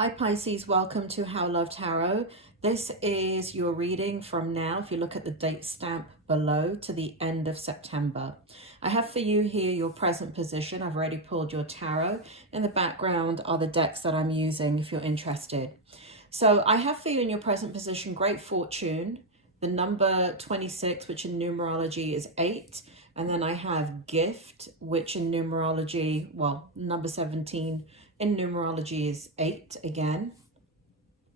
Hi Pisces, welcome to How Love Tarot. This is your reading from now, if you look at the date stamp below, to the end of September. I have for you here your present position. I've already pulled your tarot. In the background are the decks that I'm using if you're interested. So I have for you in your present position great fortune, the number 26, which in numerology is 8. And then I have gift, which in numerology, well, number 17 in numerology is 8 again.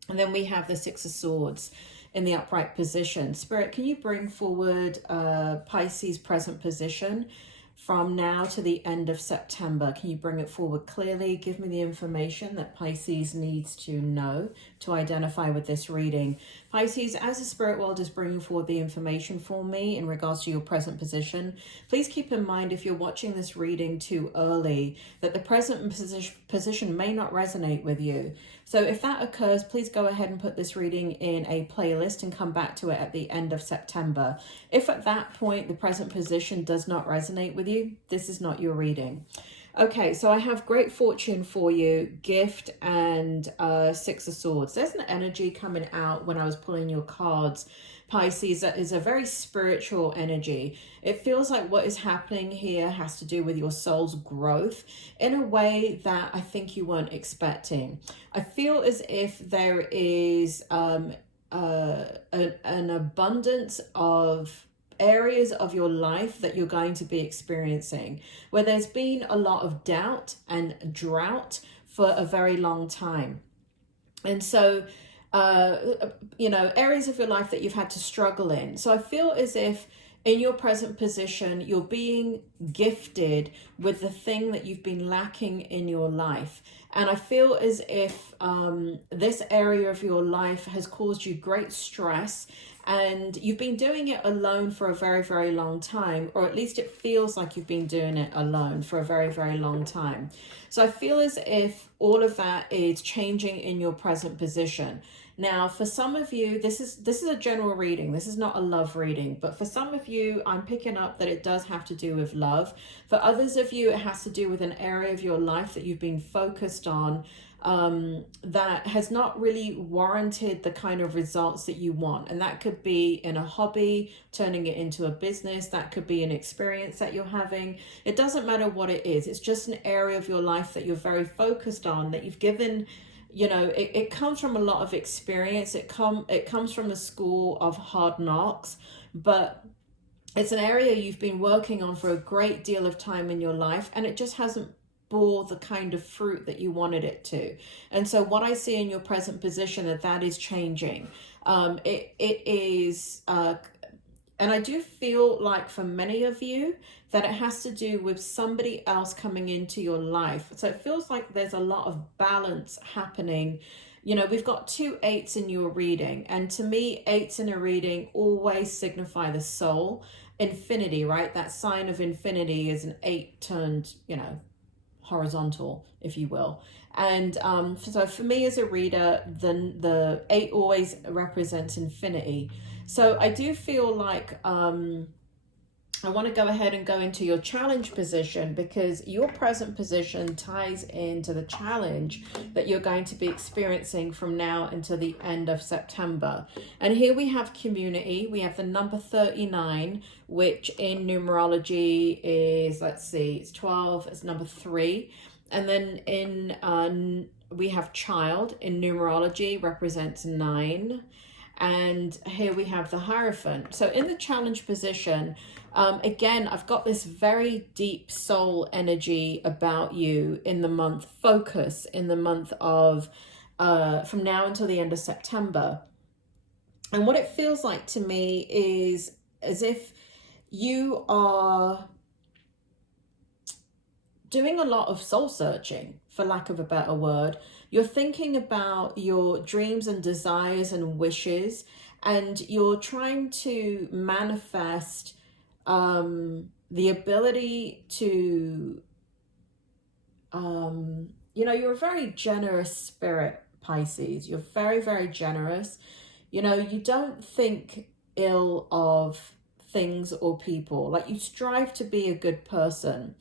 And then we have the 6 of Swords in the upright position. Spirit, can you bring forward Pisces present position from now to the end of September? Can you bring it forward clearly? Give me the information that Pisces needs to know to identify with this reading. Pisces, as the spirit world is bringing forward the information for me in regards to your present position, please keep in mind if you're watching this reading too early that the present position may not resonate with you. So if that occurs, please go ahead and put this reading in a playlist and come back to it at the end of September. If at that point the present position does not resonate with you, this is not your reading. Okay, so I have great fortune for you, gift, and 6 of Swords. There's an energy coming out when I was pulling your cards, Pisces, that is a very spiritual energy. It feels like what is happening here has to do with your soul's growth in a way that I think you weren't expecting. I feel as if there is an abundance of areas of your life that you're going to be experiencing where there's been a lot of doubt and drought for a very long time. And so, areas of your life that you've had to struggle in. So I feel as if in your present position, you're being gifted with the thing that you've been lacking in your life. And I feel as if this area of your life has caused you great stress, and you've been doing it alone for a very, very long time, or at least it feels like you've been doing it alone for a very, very long time. So I feel as if all of that is changing in your present position. Now, for some of you, this is a general reading. This is not a love reading, but for some of you, I'm picking up that it does have to do with love. For others of you, it has to do with an area of your life that you've been focused on that has not really warranted the kind of results that you want. And that could be in a hobby, turning it into a business. That could be an experience that you're having. It doesn't matter what it is. It's just an area of your life that you're very focused on, that you've given, it comes from a lot of experience. It comes from the school of hard knocks, but it's an area you've been working on for a great deal of time in your life, and it just hasn't bore the kind of fruit that you wanted it to. And so what I see in your present position, that is changing. It is, and I do feel like for many of you that it has to do with somebody else coming into your life. So it feels like there's a lot of balance happening. We've got 2 8s in your reading, and to me, 8s in a reading always signify the soul, infinity, right? That sign of infinity is an 8 turned, horizontal, if you will. And so for me as a reader, the 8 always represents infinity. So I do feel like I want to go ahead and go into your challenge position, because your present position ties into the challenge that you're going to be experiencing from now until the end of September. And here we have community. We have the number 39, which in numerology is, it's 12, it's number 3. And then in we have child in numerology represents 9. And here we have the Hierophant. So in the challenge position, again, I've got this very deep soul energy about you in the month, focus in the month of, from now until the end of September. And what it feels like to me is as if you are doing a lot of soul searching, for lack of a better word. You're thinking about your dreams and desires and wishes, and you're trying to manifest the ability to, you're a very generous spirit, Pisces. You're very, very generous. You don't think ill of things or people. Like, you strive to be a good person.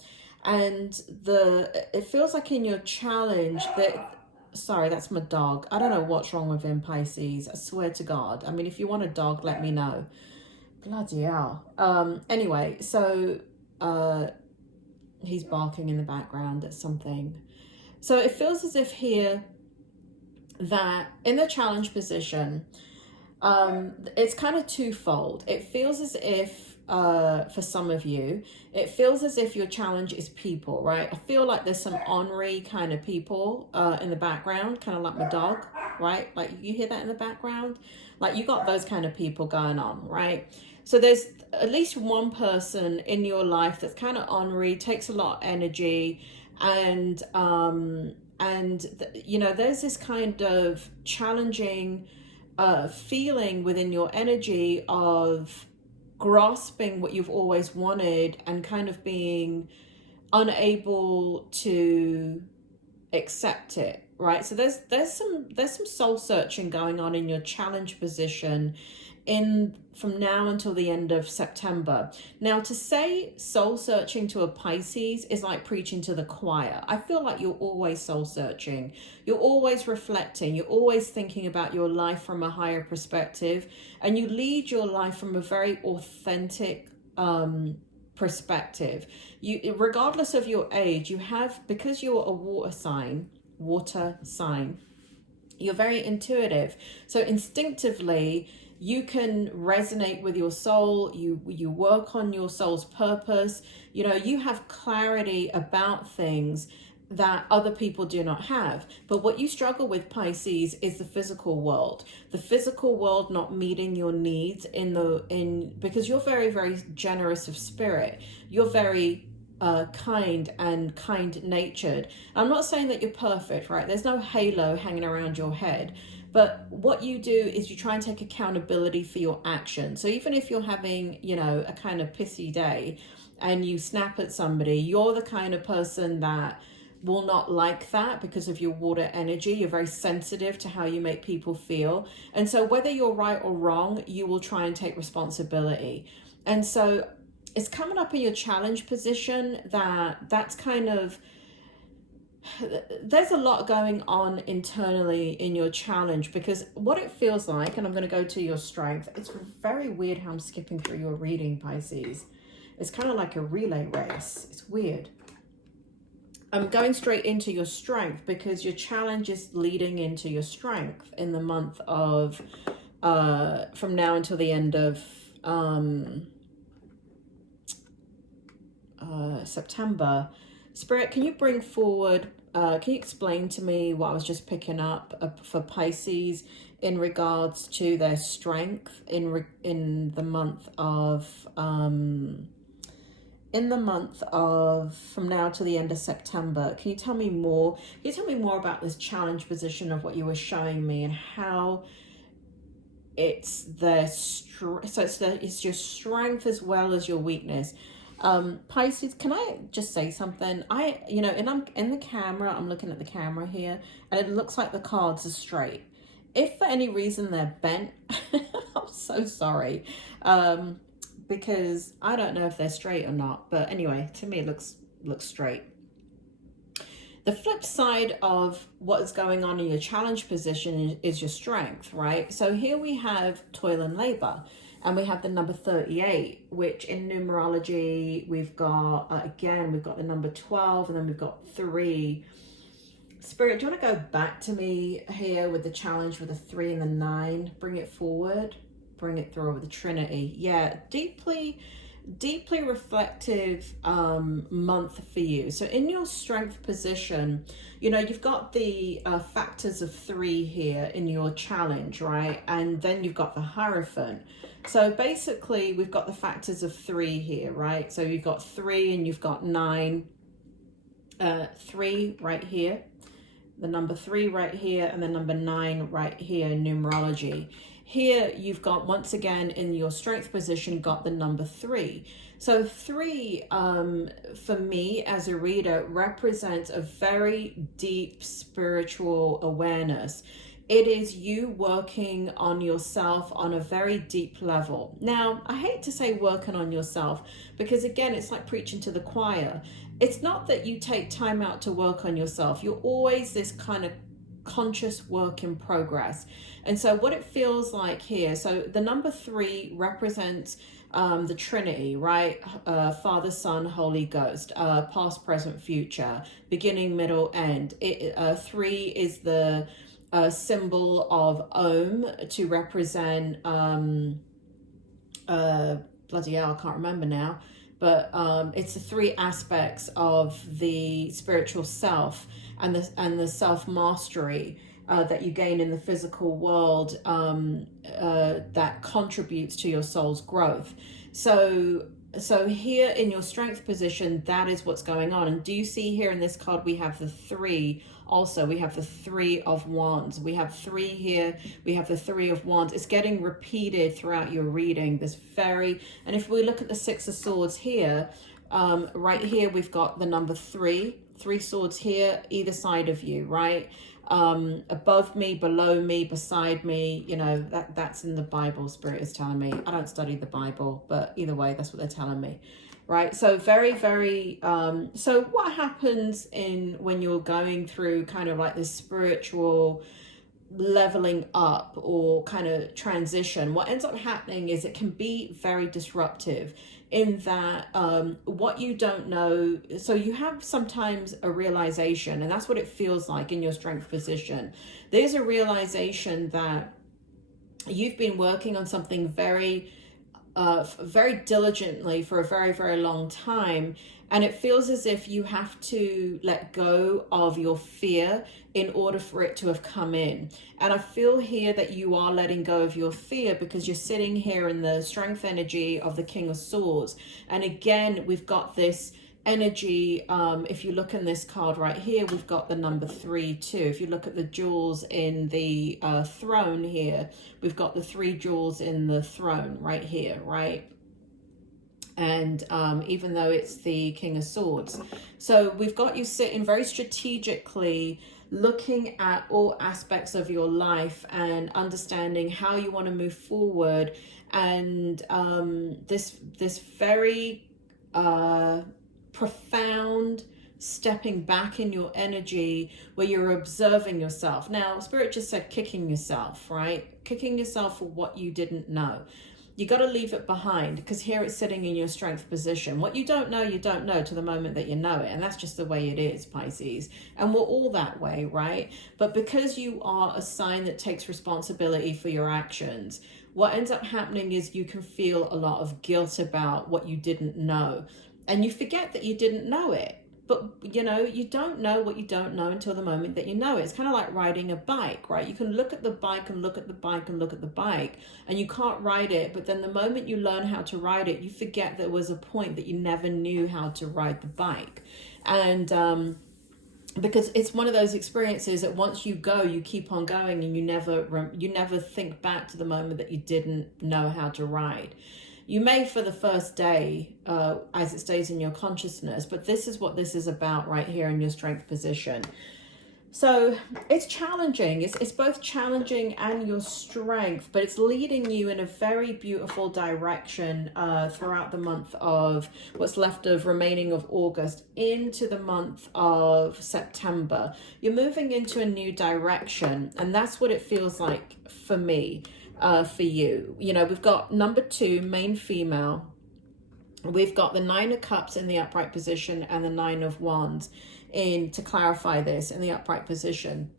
And it feels like in your challenge that Sorry, that's my dog. I don't know what's wrong with him, Pisces. I swear to God. I mean, if you want a dog, let me know. Bloody hell. Anyway, so he's barking in the background at something. So it feels as if here that in the challenge position, it's kind of twofold. It feels as if, for some of you, it feels as if your challenge is people, right? I feel like there's some ornery kind of people in the background, kind of like my dog, right? Like you hear that in the background? Like you got those kind of people going on, right? So there's at least one person in your life that's kind of ornery, takes a lot of energy, and you know, there's this kind of challenging feeling within your energy of grasping what you've always wanted and kind of being unable to accept it, right? So there's some soul searching going on in your challenge position from now until the end of September. Now, to say soul searching to a Pisces is like preaching to the choir. I feel like you're always soul searching. You're always reflecting. You're always thinking about your life from a higher perspective, and you lead your life from a very authentic perspective. You, regardless of your age, you have, because you're a water sign, you're very intuitive. So instinctively, you can resonate with your soul. You work on your soul's purpose. You know, you have clarity about things that other people do not have. But what you struggle with, Pisces, is the physical world. The physical world not meeting your needs because you're very, very generous of spirit. You're very kind and kind-natured. I'm not saying that you're perfect, right? There's no halo hanging around your head. But what you do is you try and take accountability for your action. So even if you're having, you know, a kind of pissy day and you snap at somebody, you're the kind of person that will not like that because of your water energy. You're very sensitive to how you make people feel. And so whether you're right or wrong, you will try and take responsibility. And so it's coming up in your challenge position that's kind of, there's a lot going on internally in your challenge, because what it feels like, and I'm going to go to your strength, it's very weird how I'm skipping through your reading, Pisces. It's kind of like a relay race. It's weird. I'm going straight into your strength because your challenge is leading into your strength in the month of from now until the end of September. Spirit, can you bring forward, can you explain to me what I was just picking up for Pisces in regards to their strength in the month of, from now to the end of September? Can you tell me more? Can you tell me more about this challenge position of what you were showing me and how it's their it's your strength as well as your weakness? Pisces, can I just say something? And I'm in the camera, I'm looking at the camera here, and it looks like the cards are straight. If for any reason they're bent, I'm so sorry. Because I don't know if they're straight or not, but anyway, to me it looks straight. The flip side of what is going on in your challenge position is your strength, right? So here we have toil and labor. And we have the number 38, which in numerology, we've got, again, we've got the number 12, and then we've got 3. Spirit, do you want to go back to me here with the challenge with the 3 and the 9? Bring it forward. Bring it through with the Trinity. Yeah, deeply reflective month for you. So in your strength position, you know, you've got the factors of 3 here in your challenge, right? And then you've got the Hierophant. So basically we've got the factors of 3 here, right? So you've got 3 and you've got 9. 3 right here, the number 3 right here, and the number 9 right here in numerology. Here you've got, once again, in your strength position, got the number 3. So 3, for me as a reader, represents a very deep spiritual awareness. It is you working on yourself on a very deep level. Now, I hate to say working on yourself, because again, it's like preaching to the choir. It's not that you take time out to work on yourself. You're always this kind of conscious work in progress. And so what it feels like here, so the number 3 represents the Trinity, right? Father, Son, Holy Ghost, past, present, future, beginning, middle, end. 3 is the symbol of Om, to represent bloody hell, I can't remember now, but it's the 3 aspects of the spiritual self and the self-mastery that you gain in the physical world, that contributes to your soul's growth. So here in your strength position, that is what's going on. And do you see here in this card, we have the 3 also. We have the 3 of Wands. We have 3 here. We have the 3 of Wands. It's getting repeated throughout your reading. And if we look at the 6 of Swords here, right here, we've got the number 3 swords here, either side of you, right? Above me, below me, beside me, you know, that's in the Bible. Spirit is telling me. I don't study the Bible, but either way, that's what they're telling me, right? So very, very, so what happens when you're going through kind of like this spiritual leveling up or kind of transition, what ends up happening is it can be very disruptive in that what you don't know, so you have sometimes a realization, and that's what it feels like in your strength position. There's a realization that you've been working on something very diligently for a very, very long time, and it feels as if you have to let go of your fear in order for it to have come in. And I feel here that you are letting go of your fear because you're sitting here in the strength energy of the King of Swords. And again, we've got this energy. If you look in this card right here, we've got the number 3 too. If you look at the jewels in the throne here, we've got the 3 jewels in the throne right here, right? And even though it's the King of Swords. So we've got you sitting very strategically, looking at all aspects of your life and understanding how you want to move forward. And this very profound stepping back in your energy where you're observing yourself. Now, Spirit just said kicking yourself, right? Kicking yourself for what you didn't know. You got to leave it behind because here it's sitting in your strength position. What you don't know to the moment that you know it. And that's just the way it is, Pisces. And we're all that way, right? But because you are a sign that takes responsibility for your actions, what ends up happening is you can feel a lot of guilt about what you didn't know. And you forget that you didn't know it. But, you know, you don't know what you don't know until the moment that you know it. It's kind of like riding a bike, right? You can look at the bike and look at the bike and look at the bike, and you can't ride it. But then the moment you learn how to ride it, you forget there was a point that you never knew how to ride the bike. And because it's one of those experiences that once you go, you keep on going, and you never think back to the moment that you didn't know how to ride. You may for the first day as it stays in your consciousness, but this is what this is about right here in your strength position. So it's challenging. It's both challenging and your strength, but it's leading you in a very beautiful direction throughout the month of what's left of remaining of August into the month of September. You're moving into a new direction, and that's what it feels like for me. For you, you know, we've got number 2, main female. We've got the 9 of Cups in the upright position and the 9 of Wands to clarify this in the upright position.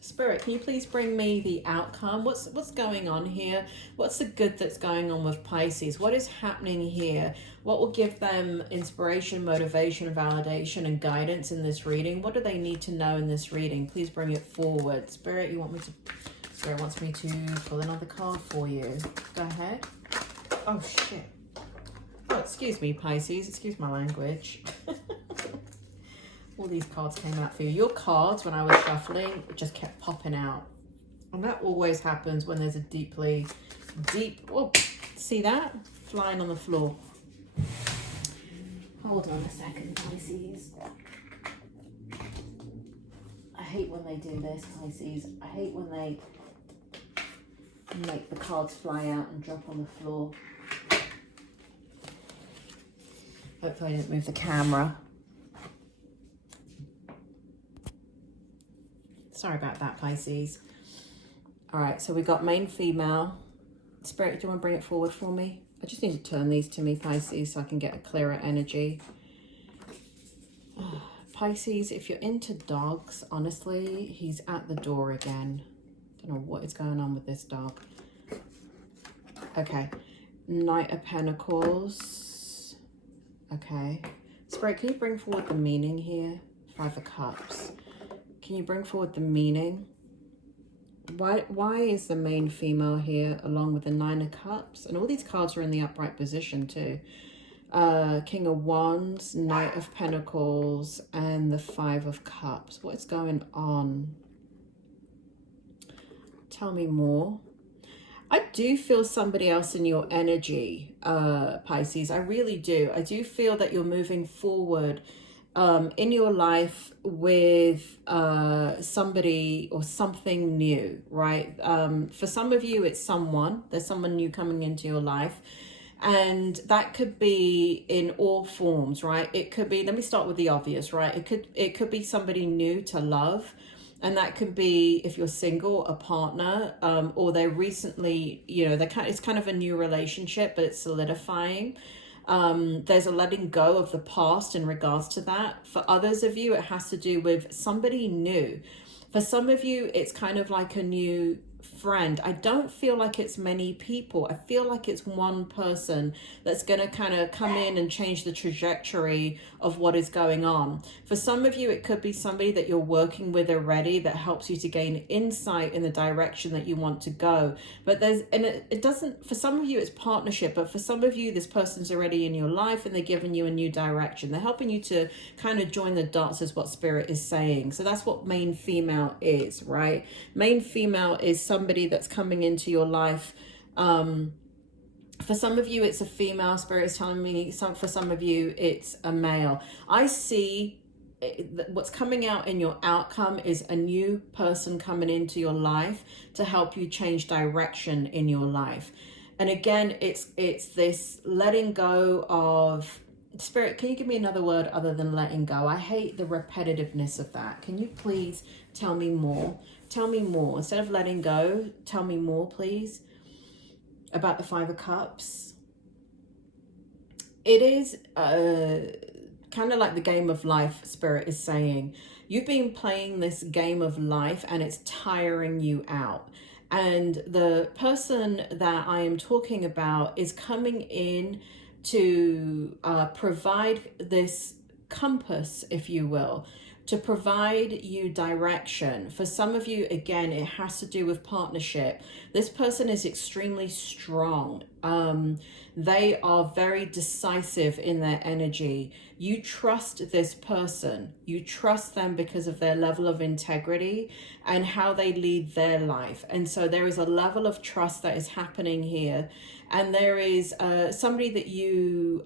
Spirit, can you please bring me the outcome? What's going on here? What's the good that's going on with Pisces? What is happening here? What will give them inspiration, motivation, validation, and guidance in this reading? What do they need to know in this reading? Please bring it forward. Spirit, Spirit wants me to pull another card for you. Go ahead. Oh, shit. Oh, excuse me, Pisces. Excuse my language. All these cards came out for you. Your cards, when I was shuffling, just kept popping out. And that always happens when there's a deep... Oh, see that? Flying on the floor. Hold on a second, Pisces. I hate when they do this, Pisces. I hate when they make the cards fly out and drop on the floor. Hopefully I didn't move the camera. Sorry about that, Pisces. All right, so we got main female. Spirit, do you want to bring it forward for me? I just need to turn these to me, Pisces, so I can get a clearer energy. Pisces, if you're into dogs, honestly, he's at the door again. Don't know what is going on with this dog. Okay. Knight of Pentacles. Okay. Spirit, can you bring forward the meaning here? Five of Cups. Can you bring forward the meaning? Why is the main female here along with the Nine of Cups? And all these cards are in the upright position too. King of Wands, Knight of Pentacles, and the Five of Cups. What is going on? Tell me more. I do feel somebody else in your energy, Pisces. I really do. I do feel that you're moving forward in your life with somebody or something new, right? For some of you, it's someone. There's someone new coming into your life. And that could be in all forms, right? It could be, let me start with the obvious, right? It could be somebody new to love. And that could be, if you're single, a partner, or they're recently, you know, it's kind of a new relationship, but it's solidifying. There's a letting go of the past in regards to that. For others of you, it has to do with somebody new. For some of you, it's kind of like a new friend. I don't feel like it's many people. I feel like it's one person that's going to kind of come in and change the trajectory of what is going on. For some of you, it could be somebody that you're working with already that helps you to gain insight in the direction that you want to go. But it doesn't, for some of you, it's partnership, but for some of you, this person's already in your life and they're giving you a new direction. They're helping you to kind of join the dots, is what Spirit is saying. So that's what main female is, right? Main female is somebody that's coming into your life. For some of you, it's a female. Spirit is telling me, for some of you, it's a male. I see what's coming out in your outcome is a new person coming into your life to help you change direction in your life. And again, it's this letting go of... Spirit, can you give me another word other than letting go? I hate the repetitiveness of that. Can you please tell me more? Tell me more. Instead of letting go, tell me more, please, about the Five of Cups. It is kind of like the game of life, Spirit is saying. You've been playing this game of life and it's tiring you out. And the person that I am talking about is coming in to provide this compass, if you will, to provide you direction. For some of you, again, it has to do with partnership. This person is extremely strong. They are very decisive in their energy. You trust this person. You trust them because of their level of integrity and how they lead their life. And so there is a level of trust that is happening here. And there is somebody that you,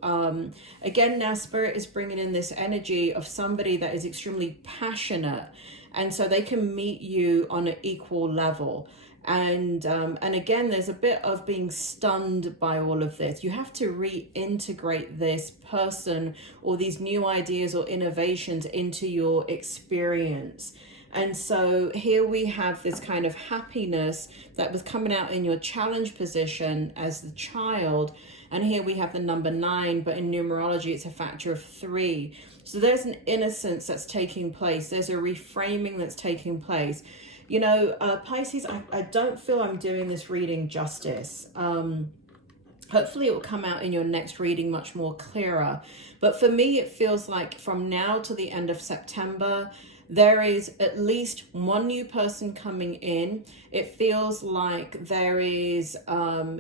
again, now Spirit is bringing in this energy of somebody that is extremely passionate. And so they can meet you on an equal level. And again, there's a bit of being stunned by all of this. You have to reintegrate this person or these new ideas or innovations into your experience. And so here we have this kind of happiness that was coming out in your challenge position as the child. And here we have the number 9, but in numerology, it's a factor of 3. So there's an innocence that's taking place. There's a reframing that's taking place. You know, Pisces, I don't feel I'm doing this reading justice. Hopefully it will come out in your next reading much more clearer. But for me, it feels like from now to the end of September, there is at least one new person coming in. It feels like there is,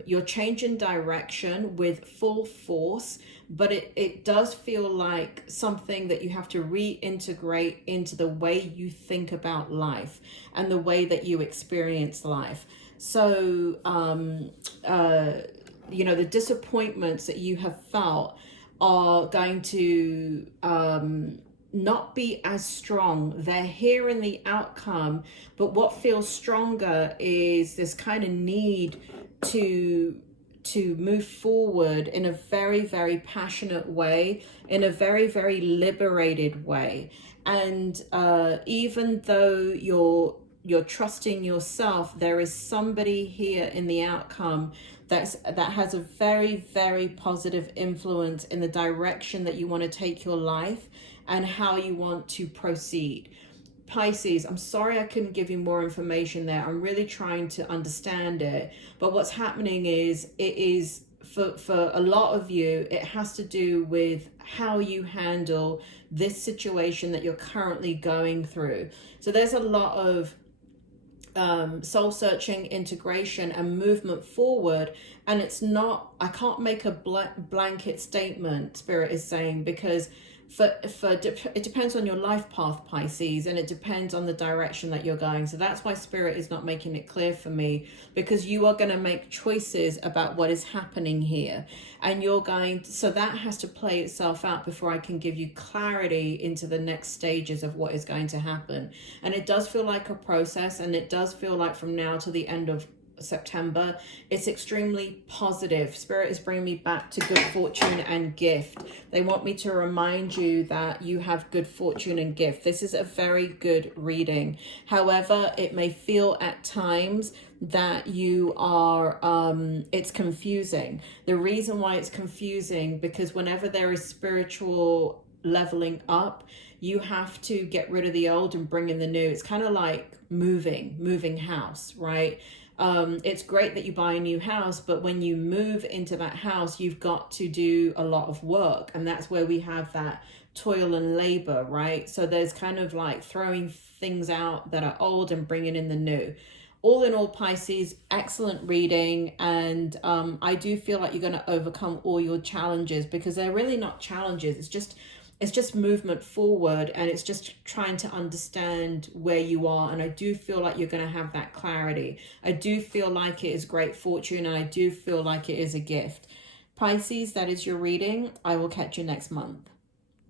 you're changing direction with full force, but it does feel like something that you have to reintegrate into the way you think about life and the way that you experience life. So, you know, the disappointments that you have felt are going to not be as strong. They're here in the outcome, but what feels stronger is this kind of need to move forward in a very, very passionate way, in a very, very liberated way. And even though you're you're trusting yourself. There is somebody here in the outcome that has a very, very positive influence in the direction that you want to take your life and how you want to proceed. Pisces, I'm sorry I couldn't give you more information there. I'm really trying to understand it. But what's happening is, it is, for a lot of you, it has to do with how you handle this situation that you're currently going through. So there's a lot of soul searching, integration, and movement forward. And it's not, I can't make a blanket statement, Spirit is saying, because it depends on your life path, Pisces, and it depends on the direction that you're going. So that's why Spirit is not making it clear for me, because you are going to make choices about what is happening here, and you're going to, so that has to play itself out before I can give you clarity into the next stages of what is going to happen. And it does feel like a process, and it does feel like from now to the end of September, it's extremely positive. Spirit is bringing me back to good fortune and gift. They want me to remind you that you have good fortune and gift. This is a very good reading. However, it may feel at times that you are it's confusing. The reason why it's confusing, because whenever there is spiritual leveling up, you have to get rid of the old and bring in the new. It's kind of like moving house, right? It's great that you buy a new house, but when you move into that house, you've got to do a lot of work, and that's where we have that toil and labor, right? So there's kind of like throwing things out that are old and bringing in the new. All in all, Pisces, excellent reading, and I do feel like you're going to overcome all your challenges, because they're really not challenges. It's just movement forward, and it's just trying to understand where you are. And I do feel like you're going to have that clarity. I do feel like it is great fortune, and I do feel like it is a gift. Pisces, that is your reading. I will catch you next month.